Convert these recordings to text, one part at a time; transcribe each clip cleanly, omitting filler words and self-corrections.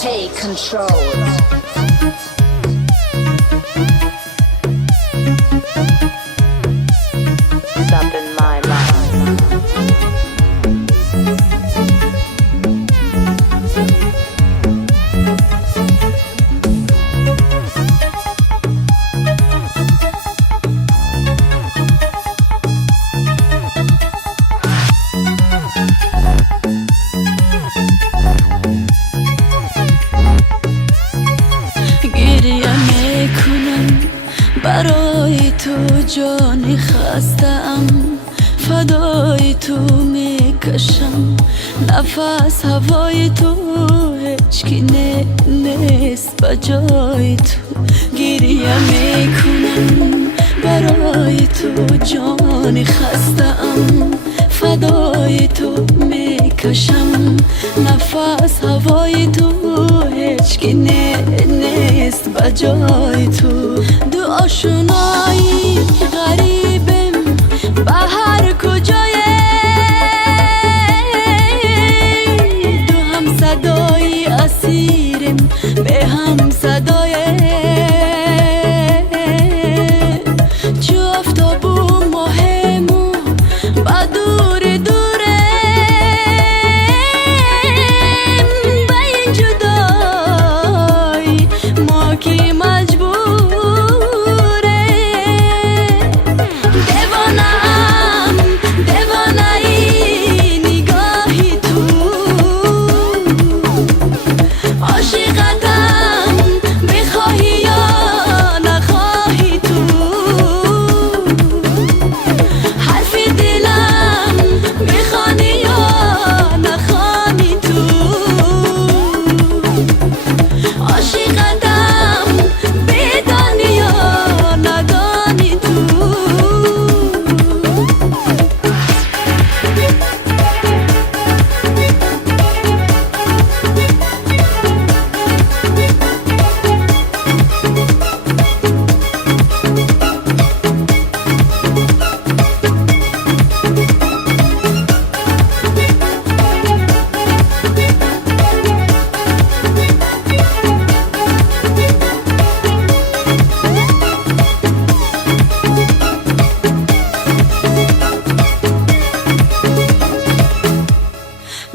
Take control. Up in my mind. گریه میکنم برای تو جان خستم، فدای تو میکشم نفس هوای تو، هیچکی نیست بجای تو. گریه میکنم برای تو جان خستم، فدای تو میکشم نفس هوای تو، هیچکی نیست بجای تو. دو آشنایی غریبم به هر کجای، دو هم صدای اسیرم به هم صدای، چو آفتاب و ماهمو با دور دوره، به این جدایی ما کی مجبوره. دیوانم دیوانه‌ای نگاهی تو، عاشقتم بخواهی یا نخواهی تو، حرف دلم بخوانی یا نخوانی تو، عاشقتم بدانی یا ندانی تو.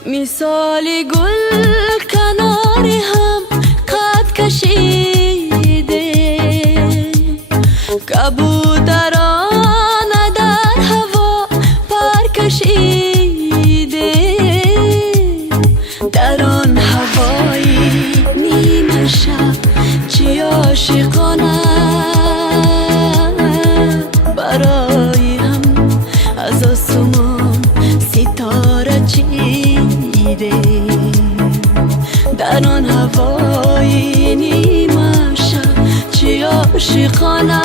مثالی گل کنار هم قد کشیده، کبوتران در هوا پر کشیده، در آن هوای نیمه شب چی عاشقانه برای هم از آسمان ستاره چیده، در آن هوای نیمه شب چی عاشقانه